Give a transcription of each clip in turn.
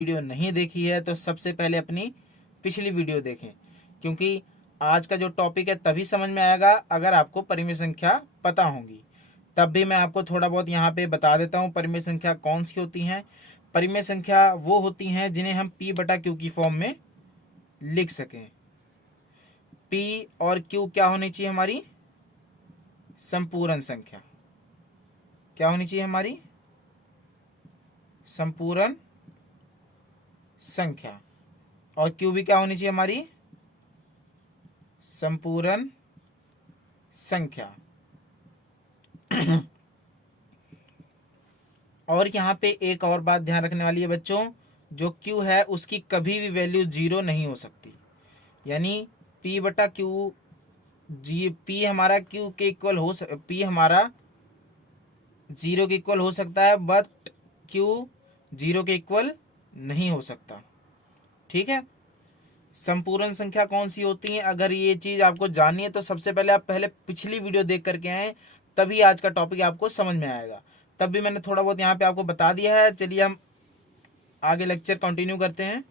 Video नहीं देखी है तो सबसे पहले अपनी पिछली वीडियो देखें, क्योंकि आज का जो टॉपिक है तभी समझ में आएगा अगर आपको परिमेय संख्या पता होंगी। तब भी मैं आपको थोड़ा बहुत यहाँ पे बता देता हूँ परिमेय संख्या कौन सी होती हैं। परिमेय संख्या वो होती हैं जिन्हें हम P बटा Q की फॉर्म में लिख सकें। P और Q क्या होनी चाहिए हमारी? संपूर्ण संख्या। क्या होनी चाहिए हमारी? संपूर्ण संख्या। और Q भी क्या होनी चाहिए हमारी? संपूर्ण संख्या। और यहाँ पे एक और बात ध्यान रखने वाली है बच्चों, जो Q है उसकी कभी भी वैल्यू जीरो नहीं हो सकती। यानी P बटा Q P हमारा Q के इक्वल हो P हमारा जीरो के इक्वल हो सकता है, बट Q जीरो के इक्वल नहीं हो सकता। ठीक है। संपूर्ण संख्या कौन सी होती है, अगर ये चीज़ आपको जाननी है तो सबसे पहले आप पिछली वीडियो देख करके आए, तभी आज का टॉपिक आपको समझ में आएगा। तब भी मैंने थोड़ा बहुत यहाँ पे आपको बता दिया है। चलिए हम आगे लेक्चर कंटिन्यू करते हैं।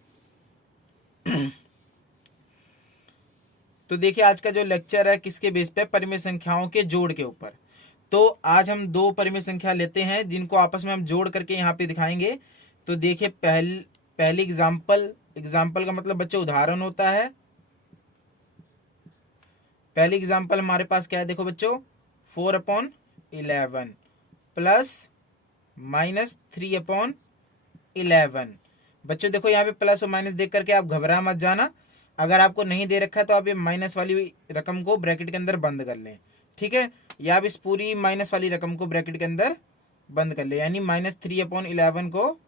तो देखिए आज का जो लेक्चर है किसके बेस पे? परिमेय संख्याओं के जोड़ के ऊपर। तो आज हम दो परिमेय संख्या लेते हैं जिनको आपस में हम जोड़ करके यहाँ पे दिखाएंगे। तो देखिए पहली एग्जाम्पल का मतलब बच्चे उदाहरण होता है। पहली एग्जाम्पल हमारे पास क्या है? देखो बच्चों, 4/11 प्लस -3/11। बच्चों देखो यहाँ पे प्लस और माइनस देख करके आप घबरा मत जाना। अगर आपको नहीं दे रखा है तो आप ये माइनस वाली रकम को ब्रैकेट के अंदर बंद कर लें। ठीक है, या आप इस पूरी माइनस वाली रकम को ब्रैकेट के अंदर बंद कर लें, यानी -3/11 को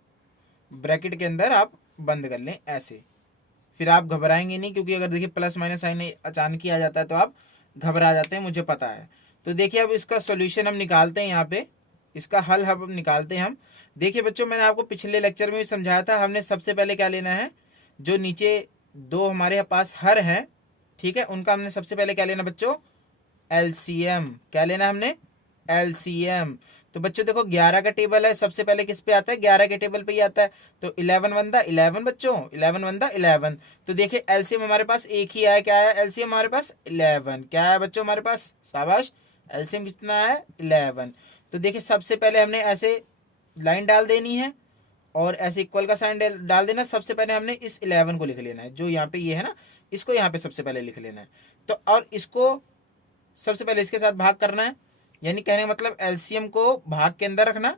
ब्रैकेट के अंदर आप बंद कर लें ऐसे। फिर आप घबराएंगे नहीं, क्योंकि अगर देखिए प्लस माइनस साइन अचानक ही आ जाता है तो आप घबरा जाते हैं, मुझे पता है। तो देखिए अब इसका सॉल्यूशन हम निकालते हैं। यहाँ पे इसका हल हम निकालते हैं हम। देखिए बच्चों, मैंने आपको पिछले लेक्चर में भी समझाया था, हमने सबसे पहले क्या लेना है, जो नीचे दो हमारे पास हर हैं, ठीक है, उनका हमने सबसे पहले क्या लेना बच्चों? एलसीएम। क्या लेना हमने? एलसीएम। तो बच्चों देखो 11 का टेबल है, सबसे पहले किस पे आता है? 11 के टेबल पे ही आता है। तो 11 वन दा 11 बच्चों, 11 वन दा 11। तो देखिए एलसीएम हमारे पास एक ही आया। क्या आया एलसीएम हमारे पास? 11। क्या आया बच्चों हमारे पास? शाबाश, एलसीएम कितना है? 11। तो देखिए सबसे पहले हमने ऐसे लाइन डाल देनी है और ऐसे इक्वल का साइन डाल देना। सबसे पहले हमने इस 11 को लिख लेना है, जो यहाँ पे ये है ना, इसको यहाँ पे सबसे पहले लिख लेना है। तो और इसको सबसे पहले इसके साथ भाग करना है, यानी कहने का मतलब एलसीएम को भाग के अंदर रखना।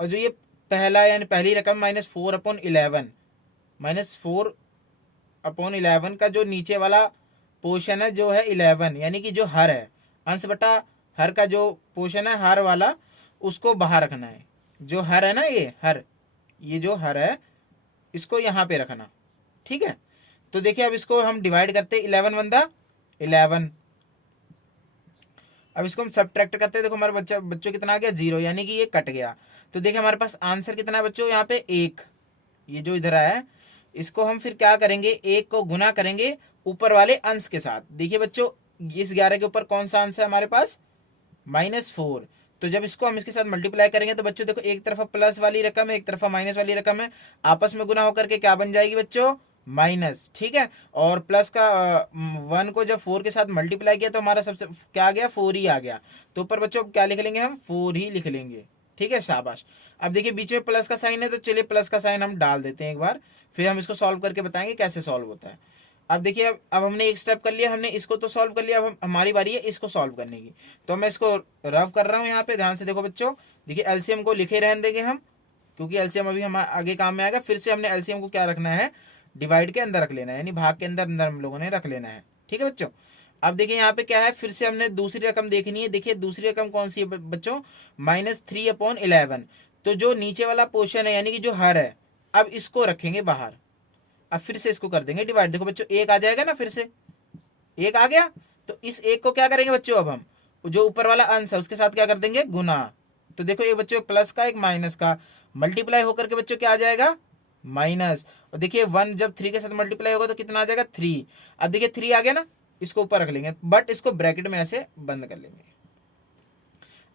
और जो ये पहला यानी पहली रकम -4/11, -4/11 का जो नीचे वाला पोर्शन है जो है 11, यानी कि जो हर है, अंश बटा हर का जो पोर्शन है हर वाला, उसको बाहर रखना है। जो हर है ना, ये जो हर है इसको यहाँ पे रखना। ठीक है। तो देखिए अब इसको हम डिवाइड करते 11 वन दा 11। अब इसको हम सब्ट्रैक्ट करते हैं। देखो हमारे बच्चों कितना आ गया? 0, यानी कि ये कट गया। तो देखिए हमारे पास आंसर कितना है बच्चों? यहाँ पे 1। ये जो इधर आया है इसको हम फिर क्या करेंगे? 1 को गुना करेंगे ऊपर वाले अंश के साथ। देखिए बच्चों इस 11 के ऊपर कौन सा अंश है हमारे पास? -4। तो जब इसको हम इसके साथ मल्टीप्लाई करेंगे तो बच्चों देखो एक तरफा प्लस वाली रकम है, एक तरफा माइनस वाली रकम है, आपस में गुना होकर के क्या बन जाएगी बच्चों? माइनस। ठीक है। और प्लस का 1 को जब 4 के साथ मल्टीप्लाई किया तो हमारा सबसे क्या आ गया? 4 ही आ गया। तो ऊपर बच्चों क्या लिख लेंगे हम? 4 ही लिख लेंगे। ठीक है, शाबाश। अब देखिए बीच में प्लस का साइन है, तो चलिए प्लस का साइन हम डाल देते हैं एक बार, फिर हम इसको सॉल्व करके बताएंगे कैसे सॉल्व होता है। अब देखिए अब हमने एक स्टेप कर लिया, हमने इसको तो सॉल्व कर लिया, अब हमारी बारी है इसको सॉल्व करने की। तो मैं इसको रफ कर रहा हूँ यहाँ पे, ध्यान से देखो बच्चों। देखिए एलसीएम को लिखे रहने देंगे हम, क्योंकि एलसीएम अभी हम आगे काम में आएगा। फिर से हमने एलसीएम को क्या रखना है? डिवाइड के अंदर रख लेना है, यानी भाग के अंदर अंदर हम लोगों ने रख लेना है। ठीक है बच्चों। अब देखिए यहाँ पे क्या है, फिर से हमने दूसरी रकम देखनी है। देखिए दूसरी रकम कौन सी है बच्चों? -3/11। तो जो नीचे वाला पोर्शन है यानी कि जो हर है, अब इसको रखेंगे बाहर। अब फिर से इसको कर देंगे डिवाइड। देखो बच्चों 1 आ जाएगा ना, फिर से 1 आ गया। तो इस 1 को क्या करेंगे बच्चों? अब हम जो ऊपर वाला अंश है उसके साथ क्या कर देंगे? गुना। तो देखो एक बच्चों प्लस का एक माइनस का मल्टीप्लाई होकर के बच्चों क्या आ जाएगा? माइनस। और देखिए 1 जब 3 के साथ मल्टीप्लाई होगा तो कितना आ जाएगा? 3। अब देखिए 3 आ गया ना, इसको ऊपर रख लेंगे, बट इसको ब्रैकेट में ऐसे बंद कर लेंगे।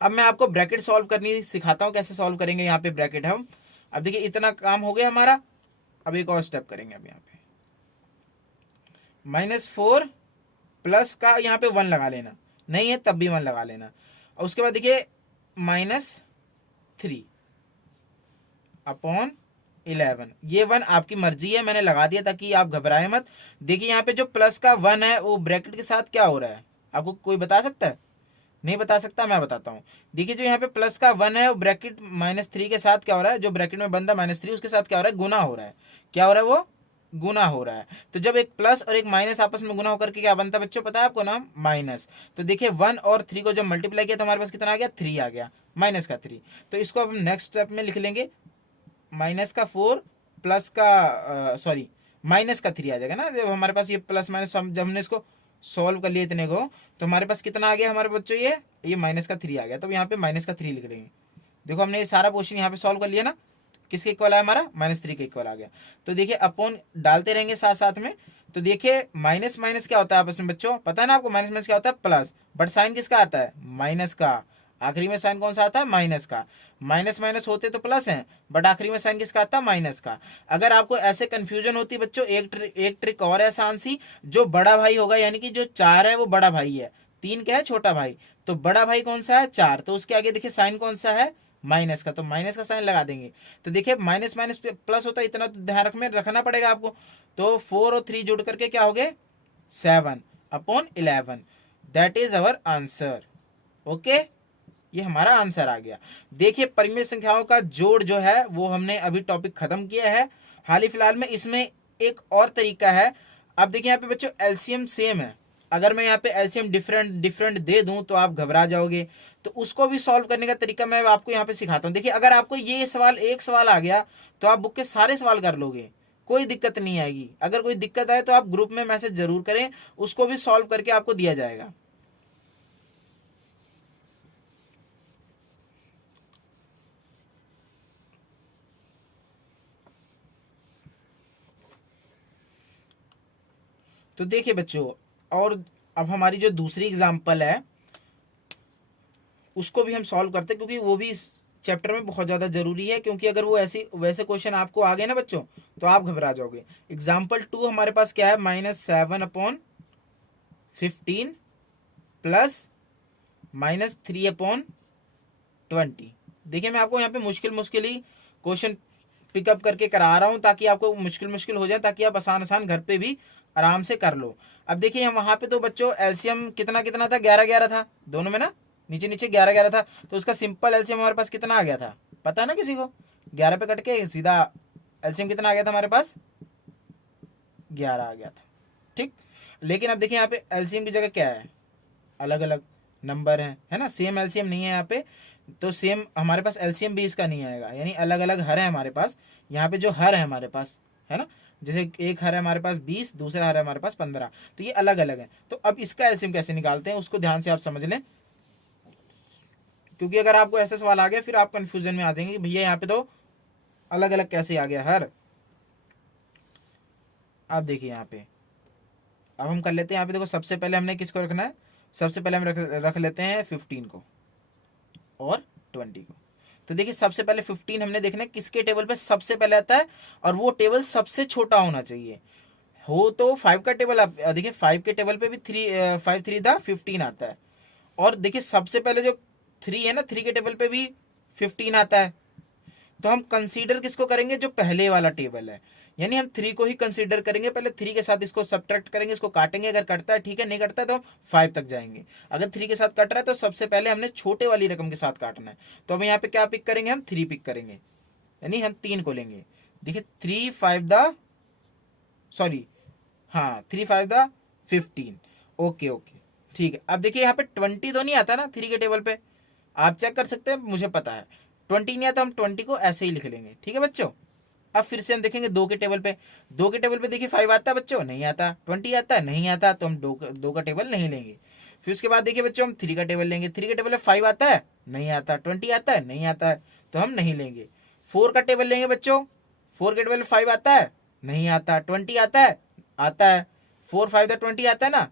अब मैं आपको ब्रैकेट सॉल्व करनी सिखाता हूँ, कैसे सॉल्व करेंगे यहाँ पे ब्रैकेट हम। अब देखिए इतना काम हो गया हमारा। अब एक और स्टेप करेंगे। अब यहाँ पे -4 प्लस का यहाँ पे 1 लगा लेना, नहीं है तब भी 1 लगा लेना। और उसके बाद देखिए -3 अपॉन 11, ये 1 आपकी मर्जी है, मैंने लगा दिया ताकि आप घबराए मत। देखिए यहाँ पे जो प्लस का 1 है वो ब्रैकेट के साथ क्या हो रहा है, आपको कोई बता सकता है? नहीं बता सकता, मैं बताता हूँ। देखिए जो यहाँ पे प्लस का 1 है वो ब्रैकेट -3 के साथ क्या हो रहा है, जो ब्रैकेट में बंदा -3 उसके साथ क्या हो रहा है, गुना हो रहा है। क्या हो रहा है, वो गुना हो रहा है। तो जब एक प्लस और एक माइनस आपस में गुना होकर के क्या बनता है बच्चों, पता है आपको ना, माइनस। तो देखिए 1 और 3 को जब मल्टीप्लाई किया तो हमारे पास कितना आ गया, 3 आ गया, -3। तो इसको अब हम नेक्स्ट स्टेप में लिख लेंगे, -4 प्लस का सॉरी -3 आ जाएगा ना। जब हमारे पास ये प्लस माइनस जब हमने इसको सॉल्व कर लिया इतने को, तो हमारे पास कितना आ गया हमारे बच्चों, ये -3 आ गया। तो यहाँ पे -3 लिख देंगे। देखो हमने ये सारा क्वेश्चन यहाँ पे सॉल्व कर लिया ना, किसके इक्वल आया हमारा, -3 के इक्वल आ गया। तो देखिए अपॉन डालते रहेंगे साथ साथ में। तो देखिए माइनस माइनस क्या होता है आपस में बच्चों, पता है ना आपको, माइनस माइनस क्या होता है, प्लस। बट साइन किसका आता है, माइनस का। आखिरी में साइन कौन सा आता है, माइनस का। माइनस माइनस होते तो प्लस हैं, बट आखिरी में साइन किसका आता है, माइनस का। अगर आपको ऐसे कंफ्यूजन होती है बच्चों, एक ट्रिक और है आसान सी। जो बड़ा भाई होगा, यानी कि जो 4 है वो बड़ा भाई है, 3 क्या है, छोटा भाई। तो बड़ा भाई कौन सा है, 4, तो उसके आगे देखिए साइन कौन सा है, माइनस का। तो माइनस का साइन लगा देंगे। तो देखिए माइनस माइनस प्लस होता है, इतना तो ध्यान में रखना पड़ेगा आपको। तो 4 और 3 जुड़ करके क्या हो गए, 7/11। That is our answer. Okay, ये हमारा आंसर आ गया। देखिए परिमेय संख्याओं का जोड़ जो है वो हमने अभी टॉपिक खत्म किया है हाल ही फिलहाल में। इसमें एक और तरीका है। अब देखिए यहाँ पे बच्चों एलसीएम सेम है, अगर मैं यहाँ पे एलसीएम डिफरेंट डिफरेंट दे दूं तो आप घबरा जाओगे। तो उसको भी सॉल्व करने का तरीका मैं आपको यहाँ पे सिखाता हूँ। देखिए अगर आपको ये सवाल एक सवाल आ गया तो आप बुक के सारे सवाल कर लोगे, कोई दिक्कत नहीं आएगी। अगर कोई दिक्कत आए तो आप ग्रुप में मैसेज जरूर करें, उसको भी सॉल्व करके आपको दिया जाएगा। तो देखिए बच्चों, और अब हमारी जो दूसरी एग्जाम्पल है उसको भी हम सॉल्व करते हैं, क्योंकि वो भी इस चैप्टर में बहुत ज़्यादा ज़रूरी है। क्योंकि अगर वो ऐसी वैसे क्वेश्चन आपको आ गए ना बच्चों तो आप घबरा जाओगे। एग्जाम्पल 2 हमारे पास क्या है, -7/15 प्लस -3/20। देखिए मैं आपको यहाँ पे मुश्किल मुश्किल ही क्वेश्चन पिकअप करके करा रहा हूँ ताकि आपको मुश्किल मुश्किल हो जाए, ताकि आप आसान आसान घर पे भी आराम से कर लो। अब देखिए हम वहाँ पे तो बच्चों एलसीएम कितना कितना था, 11 11 था दोनों में ना, नीचे नीचे 11 11 था। तो उसका सिंपल एलसीएम हमारे पास कितना आ गया था, पता है ना किसी को? 11 पे कट के सीधा एलसीएम कितना आ गया था हमारे पास, 11 आ गया था। ठीक, लेकिन अब देखिए यहाँ पे एलसीएम की जगह क्या है, अलग अलग नंबर है ना, सेम एलसीएम नहीं है यहाँ पे। तो सेम हमारे पास एलसीएम भी इसका नहीं आएगा, यानी अलग अलग हर है हमारे पास। यहाँ पे जो हर है हमारे पास है ना, जैसे एक हर है हमारे पास 20, दूसरा हर है हमारे पास 15, तो ये अलग अलग है। तो अब इसका एलसीएम कैसे निकालते हैं उसको ध्यान से आप समझ लें, क्योंकि अगर आपको ऐसा सवाल आ गया फिर आप कंफ्यूजन में आ जाएंगे कि भैया यहाँ पे तो अलग अलग कैसे आ गया हर। आप देखिए यहाँ पे, अब हम कर लेते हैं। यहाँ पे देखो सबसे पहले हमने किसको रखना है, सबसे पहले हम रख लेते हैं 15 को और 20 को। तो देखिए सबसे पहले 15 हमने देखना है किसके टेबल पे सबसे पहले आता है, और वो टेबल सबसे छोटा होना चाहिए। हो तो 5 का टेबल, आप देखिए 5 के टेबल पे भी 5 3 था 15 आता है। और देखिए सबसे पहले जो 3 है ना, 3 के टेबल पे भी 15 आता है। तो हम कंसीडर किसको करेंगे, जो पहले वाला टेबल है, यानी हम 3 को ही कंसीडर करेंगे। पहले 3 के साथ इसको सब्ट्रैक्ट करेंगे, इसको काटेंगे, अगर कटता है ठीक है, नहीं कटता है तो 5 तक जाएंगे। अगर 3 के साथ कट रहा है तो सबसे पहले हमने छोटे वाली रकम के साथ काटना है। तो अब यहाँ पे क्या पिक करेंगे, हम 3 पिक करेंगे, यानी हम 3 को लेंगे। देखिए 3 5 द सॉरी हाँ 3 5 द 15। ओके ओके ठीक है। अब देखिए यहाँ पे 20 तो नहीं आता ना 3 के टेबल पे, आप चेक कर सकते हैं, मुझे पता है 20 नहीं आता, हम 20 को ऐसे ही लिख लेंगे। ठीक है बच्चों, अब फिर से हम देखेंगे 2 के टेबल पे। 2 के टेबल पे देखिए 5 आता है बच्चों, नहीं आता। 20 आता है, नहीं आता, तो हम दो का टेबल नहीं लेंगे। फिर उसके बाद देखिए बच्चों हम 3 का टेबल लेंगे। 3 के टेबल पे 5 आता है, नहीं आता। 20 आता है, नहीं आता है, तो हम नहीं लेंगे। 4 का टेबल लेंगे बच्चों। 4 के टेबल पे 5 आता है, नहीं आता। 20 आता है, आता है। 4 5 द 20 आता है ना,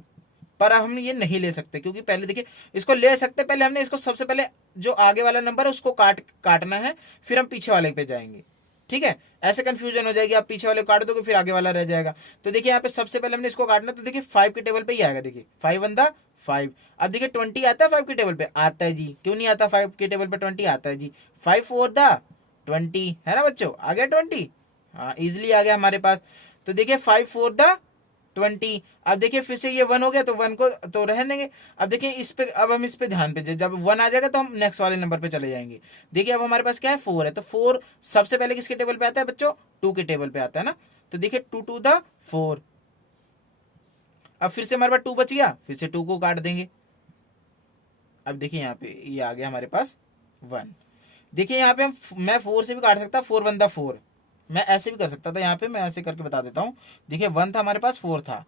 पर हम ये नहीं ले सकते, क्योंकि पहले देखिए इसको ले सकते, पहले हमने इसको सबसे पहले जो आगे वाला नंबर है उसको काटना है, फिर हम पीछे वाले पे जाएंगे। ठीक है, ऐसे कंफ्यूजन हो जाएगी, आप पीछे वाले को काट दोगे फिर आगे वाला रह जाएगा। तो देखिए यहाँ पे सबसे पहले हमने इसको काटना, तो देखिए 5 के टेबल पे ही आएगा, देखिए 5 वन द 5। अब देखिए 20 आता है 5 के टेबल पे, आता है जी, क्यों नहीं आता 5 के टेबल पे 20 आता है जी। 5 4 द 20 है ना बच्चों, आ गया 20, हाँ इजिली आ गया हमारे पास। तो देखिए 5 4 द 20। अब देखिए फिर से ये 1 हो गया, तो 1 को तो रहने देंगे। अब देखिए इस पे, अब हम इस पे ध्यान पे, जब 1 आ जाएगा तो हम नेक्स्ट वाले नंबर पे चले जाएंगे। देखिए अब हमारे पास क्या है, 4 है, तो 4 सबसे पहले किसके टेबल पे आता है बच्चों, 2 के टेबल पे आता है ना। तो देखिए 2 2 द 4। अब फिर से हमारे पास 2 बच गया, फिर से 2 को काट देंगे। अब देखिए यहाँ पे ये आ गया हमारे पास 1। देखिए यहाँ पे मैं 4 से भी काट सकता, 4 1 द 4, मैं ऐसे भी कर सकता था। यहाँ पे मैं ऐसे करके बता देता हूँ। देखिए 1 था हमारे पास, 4 था।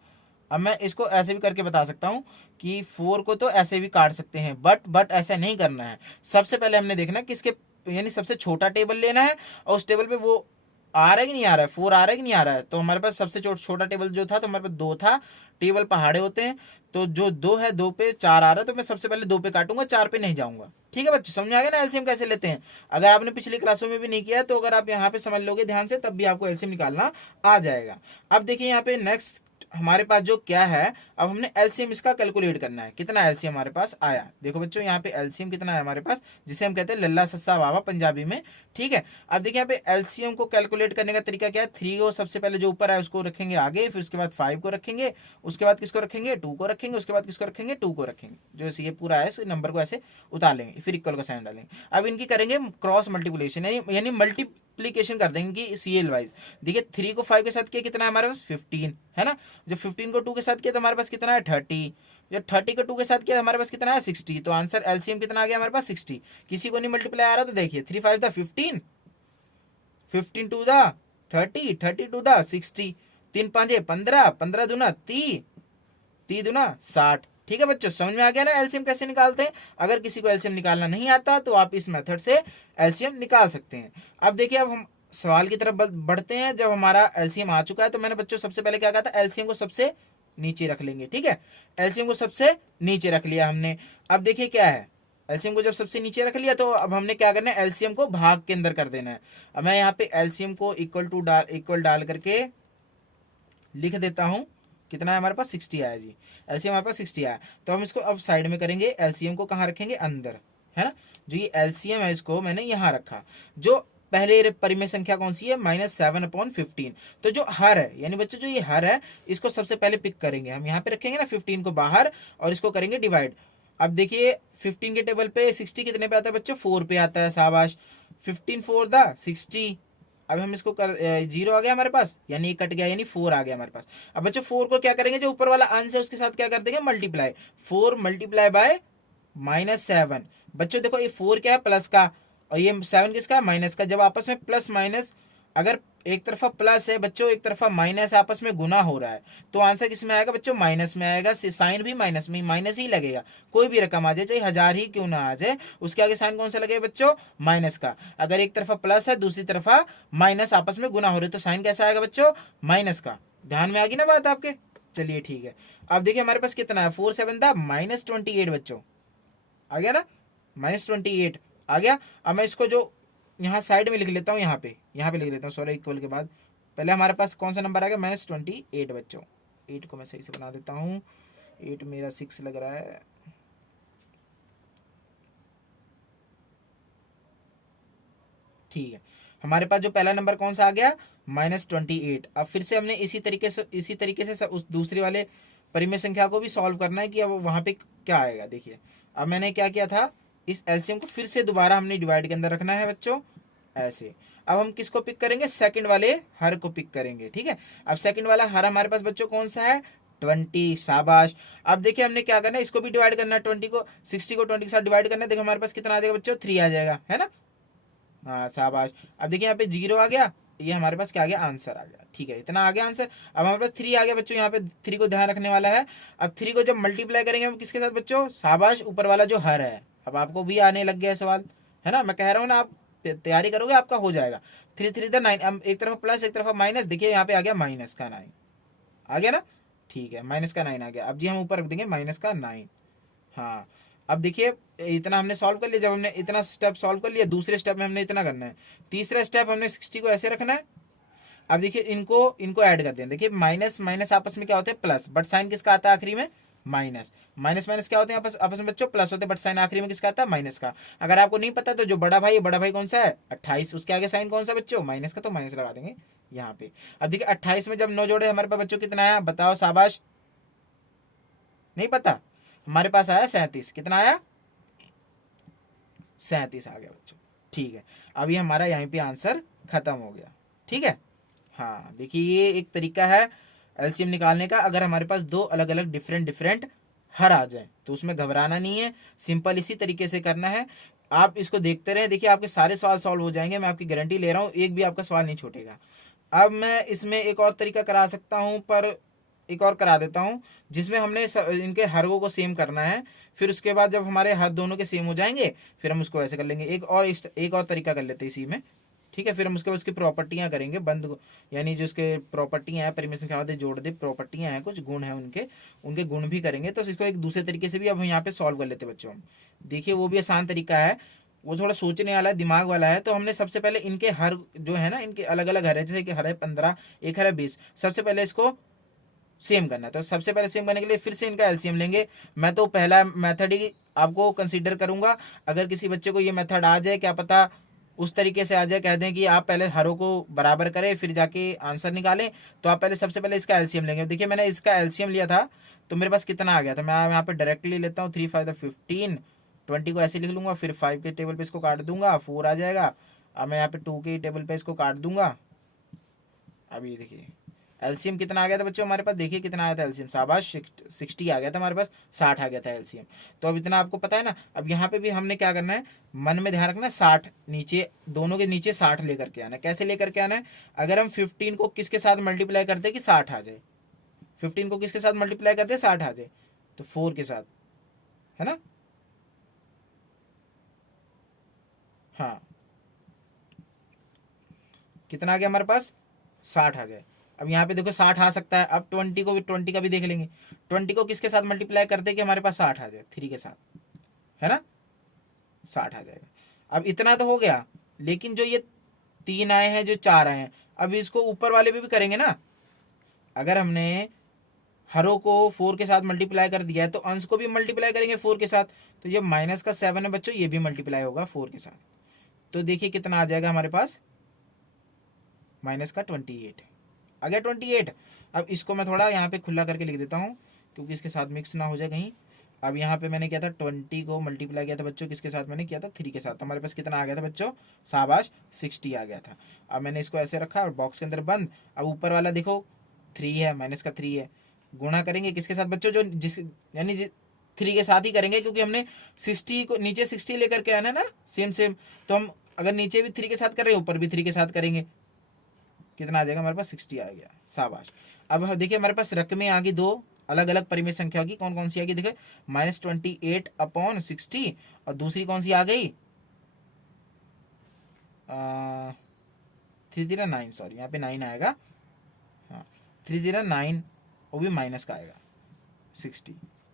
अब मैं इसको ऐसे भी करके बता सकता हूँ कि 4 को तो ऐसे भी काट सकते हैं, बट ऐसा नहीं करना है। सबसे पहले हमने देखना है किसके, यानी सबसे छोटा टेबल लेना है, और उस टेबल पे वो आ रहा है कि नहीं आ रहा है, 4 आ रहा है कि नहीं आ रहा है। तो हमारे पास सबसे छोटा टेबल जो था, तो हमारे पास 2 था। टेबल पहाड़े होते हैं, तो जो 2 है, 2 पे 4 आ रहा है, तो मैं सबसे पहले 2 पे काटूंगा, 4 पे नहीं जाऊंगा। ठीक है बच्चों, समझ में आ गया ना एलसीएम कैसे लेते हैं। अगर आपने पिछली क्लासों में भी नहीं किया, तो अगर आप यहाँ पे समझ लोगे ध्यान से, तब भी आपको एलसीएम निकालना आ जाएगा। अब देखिए यहाँ पे नेक्स्ट हमारे पास जो क्या है, अब हमने एलसीएम इसका कैलकुलेट करना है, कितना एलसीएम हमारे पास आया। देखो बच्चों यहाँ पे एलसीएम कितना है हमारे पास, जिसे हम कहते हैं लल्ला सस्सा वावा पंजाबी में। ठीक है, अब देखिए यहाँ पे एलसीएम को कैलकुलेट करने का तरीका क्या है। 3 को सबसे पहले जो ऊपर है उसको रखेंगे आगे, फिर उसके बाद 5 को रखेंगे, उसके बाद किसको रखेंगे, 2 को रखेंगे, उसके बाद किसको रखेंगे, 2 को रखेंगे। जो ये पूरा है, इस नंबर को ऐसे उतार लेंगे, फिर इक्वल का साइन डालेंगे। अब इनकी करेंगे क्रॉस मल्टीप्लिकेशन, यानी मल्टीप्लीकेशन कर देंगे सीएल वाइज। देखिए 3 को 5 के साथ किया, कितना है हमारे पास 15 है ना। जो 15 को 2 के साथ किया तो हमारे पास कितना है 30। जो 30 को 2 के साथ किया हमारे पास कितना है 60। तो आंसर एलसीएम कितना आ गया हमारे पास 60। किसी को नहीं मल्टीप्लाई आ रहा, तो देखिए 3 5 द 15, 15 2 द 30, 30 2 द 60, 3 5 15, 15 दूना 30, 30 दूना 60। ठीक है बच्चों, समझ में आ गया ना एलसीएम कैसे निकालते हैं। अगर किसी को एलसीएम निकालना नहीं आता, तो आप इस मेथड से एलसीएम निकाल सकते हैं। अब देखिए, अब हम सवाल की तरफ बढ़ते हैं। जब हमारा एलसीएम आ चुका है, तो मैंने बच्चों सबसे पहले क्या कहा था, एलसीएम को सबसे नीचे रख लेंगे। ठीक है, एलसीएम को सबसे नीचे रख लिया हमने। अब देखिए क्या है, एलसीएम को जब सबसे नीचे रख लिया, तो अब हमने क्या करना है, एलसीएम को भाग के अंदर कर देना है। अब मैं यहाँ पे एलसीएम को इक्वल डाल करके लिख देता हूँ। कितना है हमारे पास 60 आया जी, एलसीएम हमारे पास 60 आया। तो हम इसको अब साइड में करेंगे, एलसीएम को कहाँ रखेंगे, अंदर, है ना। जो ये एलसीएम है, इसको मैंने यहाँ रखा। जो पहले परिमेय संख्या कौन सी है, -7/15। तो जो हर है, यानी बच्चों जो ये हर है, इसको सबसे पहले पिक करेंगे हम, यहाँ पे रखेंगे ना 15 को बाहर, और इसको करेंगे डिवाइड। अब देखिए 15 के टेबल पे 60 कितने पे आता है बच्चों, 4 पे आता है, शाबाश। 15 4 द 60। अब हम इसको कर 0 आ गया हमारे पास, यानी कट गया, यानी 4 आ गया हमारे पास। अब बच्चों 4 को क्या करेंगे, जो ऊपर वाला अंश है उसके साथ क्या कर देंगे, मल्टीप्लाई। 4 multiply by -7। बच्चों देखो ये 4 क्या है, प्लस का, और ये 7 किसका, माइनस का। जब आपस में प्लस माइनस, अगर एक तरफा प्लस है बच्चों, एक तरफा माइनस, आपस में गुना हो रहा है, तो आंसर किस में आएगा बच्चों, माइनस में आएगा। साइन भी माइनस में, माइनस ही लगेगा। कोई भी रकम आ जाए, चाहे 1000 ही क्यों ना आ जाए, उसके आगे साइन कौन सा लगेगा बच्चों, माइनस का। अगर एक तरफा प्लस है, दूसरी तरफा माइनस, आपस में गुना हो रहे, तो साइन कैसा आएगा बच्चों, माइनस का। ध्यान में आ गई ना बात आपके, चलिए ठीक है। अब देखिए हमारे पास कितना है, 4 7 द -28 बच्चों, आ गया ना, -28 आ गया। अब मैं इसको जो यहाँ साइड में लिख लेता हूँ, यहाँ पे लिख लेता हूँ, सॉरी, इक्वल के बाद पहले हमारे पास कौन सा नंबर आ गया, -28 बच्चों। 8 को मैं सही से बना देता हूँ, 8 मेरा 6 लग रहा है। ठीक है, हमारे पास जो पहला नंबर कौन सा आ गया, -28। अब फिर से हमने इसी तरीके से उस दूसरे वाले परिमेय संख्या को भी सॉल्व करना है, कि अब वहाँ पे क्या आएगा। देखिए अब मैंने क्या किया था, इस एलसीएम को फिर से दोबारा हमने डिवाइड के अंदर रखना है बच्चों, ऐसे। अब हम किसको पिक करेंगे, सेकंड वाले हर को पिक करेंगे। ठीक है, अब सेकंड वाला हर हमारे पास बच्चों कौन सा है, 20, शाबाश। अब देखिए हमने क्या करना है, इसको भी डिवाइड करना है, 60 को 20 के साथ डिवाइड करना है। देखो हमारे पास कितना आ जाएगा बच्चों, 3 आ जाएगा, है ना, हाँ शाबाश। अब देखिए यहाँ पे 0 आ गया, ये हमारे पास क्या आ गया, आंसर आ गया। ठीक है, इतना आ गया आंसर। अब हमारे पास 3 आ गया बच्चों, यहाँ पे 3 को ध्यान रखने वाला है। अब 3 को जब मल्टीप्लाई करेंगे हम किसके साथ बच्चों, शाबाश, ऊपर वाला जो हर है। अब आपको भी आने लग गया सवाल, है ना, मैं कह रहा हूँ ना, आप तैयारी करोगे आपका हो जाएगा। 3 3 द 9, अब एक तरफ प्लस एक तरफ माइनस, देखिए यहाँ पे आ गया -9 आ गया ना। ठीक है, -9 आ गया। अब जी हम ऊपर रख देंगे -9। हाँ, अब देखिए इतना हमने सॉल्व कर लिया, जब हमने इतना स्टेप सॉल्व कर लिया, दूसरे स्टेप में हमने इतना करना है, तीसरा स्टेप हमने 60 को ऐसे रखना है। अब देखिए इनको इनको ऐड कर दें, देखिए माइनस माइनस आपस में क्या होते हैं प्लस, बट साइन किसका आता है आखिरी में, माइनस। माइनस माइनस क्या होते हैं आपस आपस में बच्चों, प्लस होते हैं, बट साइन आखिरी में किसका आता है, माइनस का। अगर आपको नहीं पता तो जो बड़ा भाई है, बड़ा भाई कौन सा है 28, उसके आगे साइन कौन सा बच्चों, माइनस का, तो माइनस लगा देंगे यहाँ पे। अब देखिए 28 में जब 9 जोड़े हमारे पास बच्चों कितना आया, बताओ शाबाश, नहीं पता, हमारे पास आया 37, कितना आया 37 आ गया बच्चों। ठीक है, अभी हमारा यहाँ पे आंसर खत्म हो गया। ठीक है, हाँ देखिए ये एक तरीका है एलसीएम निकालने का। अगर हमारे पास दो अलग अलग डिफरेंट डिफरेंट हर आ जाए तो उसमें घबराना नहीं है, सिंपल इसी तरीके से करना है। आप इसको देखते रहे, देखिए आपके सारे सवाल सॉल्व हो जाएंगे, मैं आपकी गारंटी ले रहा हूँ, एक भी आपका सवाल नहीं छूटेगा। अब मैं इसमें एक और तरीका करा सकता हूँ, पर एक और करा देता हूँ जिसमें हमने इनके हरों को सेम करना है, फिर उसके बाद जब हमारे हर दोनों के सेम हो जाएंगे फिर हम उसको ऐसे कर लेंगे। एक और तरीका कर लेते हैं इसी में। ठीक है, फिर हम उसके बाद उसकी प्रॉपर्टियाँ करेंगे बंद, यानी जो उसके प्रॉपर्टियाँ हैं, परमिशन के बाद जोड़ दे, प्रॉपर्टियाँ हैं, कुछ गुण हैं उनके, उनके गुण भी करेंगे। तो इसको एक दूसरे तरीके से भी अब हम यहाँ पे सॉल्व कर लेते हैं बच्चों। हम देखिए वो भी आसान तरीका है, वो थोड़ा सोचने वाला है, दिमाग वाला है। तो हमने सबसे पहले इनके हर जो है ना, इनके अलग अलग हर है, जैसे कि हर है 15, एक हर है 20, सबसे पहले इसको सेम करना है। तो सबसे पहले सेम करने के लिए फिर से इनका एलसीएम लेंगे। मैं तो पहला मेथड ही आपको कंसीडर करूंगा, अगर किसी बच्चे को ये मेथड आ जाए, क्या पता उस तरीके से आ जाए, कह दें कि आप पहले हरों को बराबर करें फिर जाके आंसर निकालें, तो आप पहले सबसे पहले इसका एलसीएम लेंगे। देखिए मैंने इसका एलसीएम लिया था तो मेरे पास कितना आ गया था, मैं यहाँ पे डायरेक्टली लेता हूँ, 3 5 15, 20 को ऐसे लिख लूँगा, फिर 5 के टेबल पे इसको काट दूंगा, 4 आ जाएगा। अब मैं यहाँ पे 2 के टेबल पे इसको काट दूंगा। अभी देखिए एलसीएम कितना आ गया था बच्चों हमारे पास, देखिए कितना आया था एलसीएम, शाबाश 60 आ गया था हमारे पास, 60 आ गया था एलसीएम। तो अब इतना आपको पता है ना। अब यहाँ पे भी हमने क्या करना है, मन में ध्यान रखना है, 60 नीचे, दोनों के नीचे 60 लेकर के आना है। कैसे लेकर के आना है, अगर हम 15 को किसके साथ मल्टीप्लाई करते हैं कि 60 आ जाए, 15 को किसके साथ मल्टीप्लाई करते हैं 60 आ जाए, तो 4 के साथ, है ना। हाँ कितना आ गया हमारे पास, 60 आ जाए। अब यहाँ पे देखो 60 आ सकता है, अब 20 को भी, 20 का भी देख लेंगे, 20 को किसके साथ मल्टीप्लाई करते कि हमारे पास 60 आ जाए, 3 के साथ, है ना, 60 आ जाएगा। अब इतना तो हो गया, लेकिन जो ये 3 आए हैं, जो 4 आए हैं, अब इसको ऊपर वाले पे भी करेंगे ना। अगर हमने हरों को 4 के साथ मल्टीप्लाई कर दिया है तो अंश को भी मल्टीप्लाई करेंगे 4 के साथ। तो ये माइनस का 7 है बच्चों, ये भी मल्टीप्लाई होगा 4 के साथ। तो देखिए कितना आ जाएगा हमारे पास, माइनस का 28 आ गया, 28। अब इसको मैं थोड़ा यहाँ पे खुला करके लिख देता हूँ, क्योंकि इसके साथ मिक्स ना हो जाए कहीं। अब यहाँ पे मैंने किया था 20 को मल्टीप्लाई किया था बच्चों, किसके साथ मैंने किया था, 3 के साथ, तो हमारे पास कितना आ गया था बच्चों, शाबाश 60 आ गया था। अब मैंने इसको ऐसे रखा और बॉक्स के अंदर बंद। अब ऊपर वाला देखो 3 है, माइनस का 3 है, गुणा करेंगे किसके साथ बच्चों, जो जिस यानी 3 के साथ ही करेंगे, क्योंकि हमने 60 को नीचे 60 लेकर के आना है ना, सेम सेम। तो हम अगर नीचे भी 3 के साथ कर रहे हैं, ऊपर भी 3 के साथ करेंगे, कितना आ जाएगा हमारे पास, 60 आ गया, शाबाश। अब देखिए हमारे पास रकमें आ गई, दो अलग अलग परिमेय संख्या की, कौन कौन सी आ गई देखिए, -28/60, और दूसरी कौन सी आ गई, 309, सॉरी यहाँ पे 9 आएगा, हाँ 309, वो भी माइनस का आएगा 60।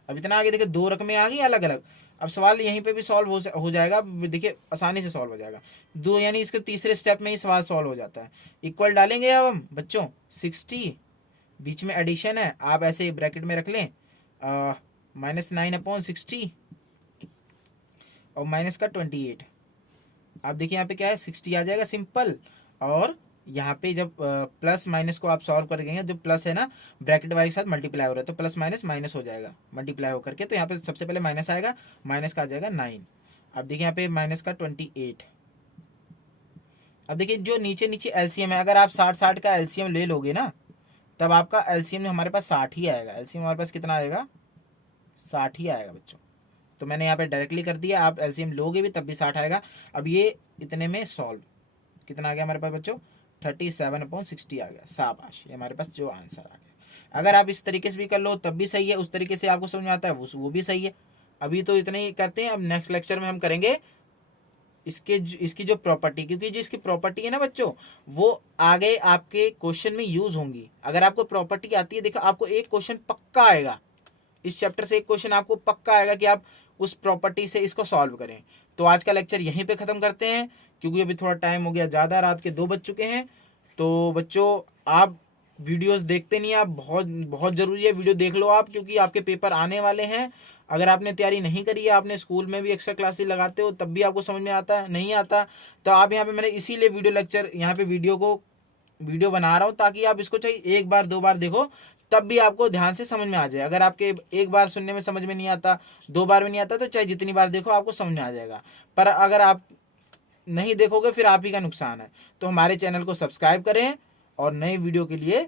अब इतना आगे देखिए, दो रकमें आ गई अलग अलग। अब सवाल यहीं पे भी सॉल्व हो जाएगा, देखिए आसानी से सॉल्व हो जाएगा, दो यानी इसके तीसरे स्टेप में ही सवाल सॉल्व हो जाता है। इक्वल डालेंगे अब हम बच्चों, 60, बीच में एडिशन है, आप ऐसे ब्रैकेट में रख लें, -9/60 और माइनस का 28। अब देखिए यहाँ पे क्या है, 60 आ जाएगा सिंपल। और यहाँ पे जब प्लस माइनस को आप सॉल्व करेंगे, जो प्लस है ना ब्रैकेट वाले के साथ मल्टीप्लाई हो रहा है, तो प्लस माइनस माइनस हो जाएगा मल्टीप्लाई होकर के, तो यहाँ पे सबसे पहले माइनस आएगा, माइनस का आ जाएगा 9। अब देखिए यहाँ पे माइनस का 28। अब देखिए जो नीचे नीचे एलसीएम है, अगर आप 60 का एलसीएम ले लोगे ना, तब आपका एलसीएम हमारे पास 60 ही आएगा। एलसीएम हमारे पास कितना आएगा, 60 ही आएगा बच्चों। तो मैंने यहाँ पे डायरेक्टली कर दिया, आप एलसीएम लोगे भी तब भी 60 आएगा। अब ये इतने में सॉल्व, कितना आ गया हमारे पास बच्चों, 37/60 आ गया, शाबाश, ये हमारे पास जो आंसर आ गया। अगर आप इस तरीके से भी कर लो तब भी सही है, उस तरीके से आपको समझ में आता है वो भी सही है। अभी तो इतने ही कहते हैं, अब नेक्स्ट लेक्चर में हम करेंगे इसकी जो प्रॉपर्टी, क्योंकि जो इसकी प्रॉपर्टी है ना बच्चों, वो आगे आपके क्वेश्चन में यूज होंगी। अगर आपको प्रॉपर्टी आती है, देखो आपको एक क्वेश्चन पक्का आएगा इस चैप्टर से, एक क्वेश्चन आपको पक्का आएगा कि आप उस प्रॉपर्टी से इसको सॉल्व करें। तो आज का लेक्चर यहीं पे ख़त्म करते हैं, क्योंकि अभी थोड़ा टाइम हो गया ज़्यादा, रात के 2 बज चुके हैं। तो बच्चों आप वीडियोस देखते नहीं, आप बहुत बहुत ज़रूरी है वीडियो देख लो आप, क्योंकि आपके पेपर आने वाले हैं। अगर आपने तैयारी नहीं करी है, आपने स्कूल में भी एक्स्ट्रा क्लासेस लगाते हो तब भी आपको समझ में आता नहीं आता, तो आप यहाँ पे मैंने इसीलिए वीडियो लेक्चर यहाँ पे वीडियो बना रहा हूँ, ताकि आप इसको चाहे 1 बार 2 बार देखो तब भी आपको ध्यान से समझ में आ जाए। अगर आपके 1 बार सुनने में समझ में नहीं आता, 2 बार में नहीं आता, तो चाहे जितनी बार देखो आपको समझ में आ जाएगा। पर अगर आप नहीं देखोगे फिर आप ही का नुकसान है। तो हमारे चैनल को सब्सक्राइब करें और नए वीडियो के लिए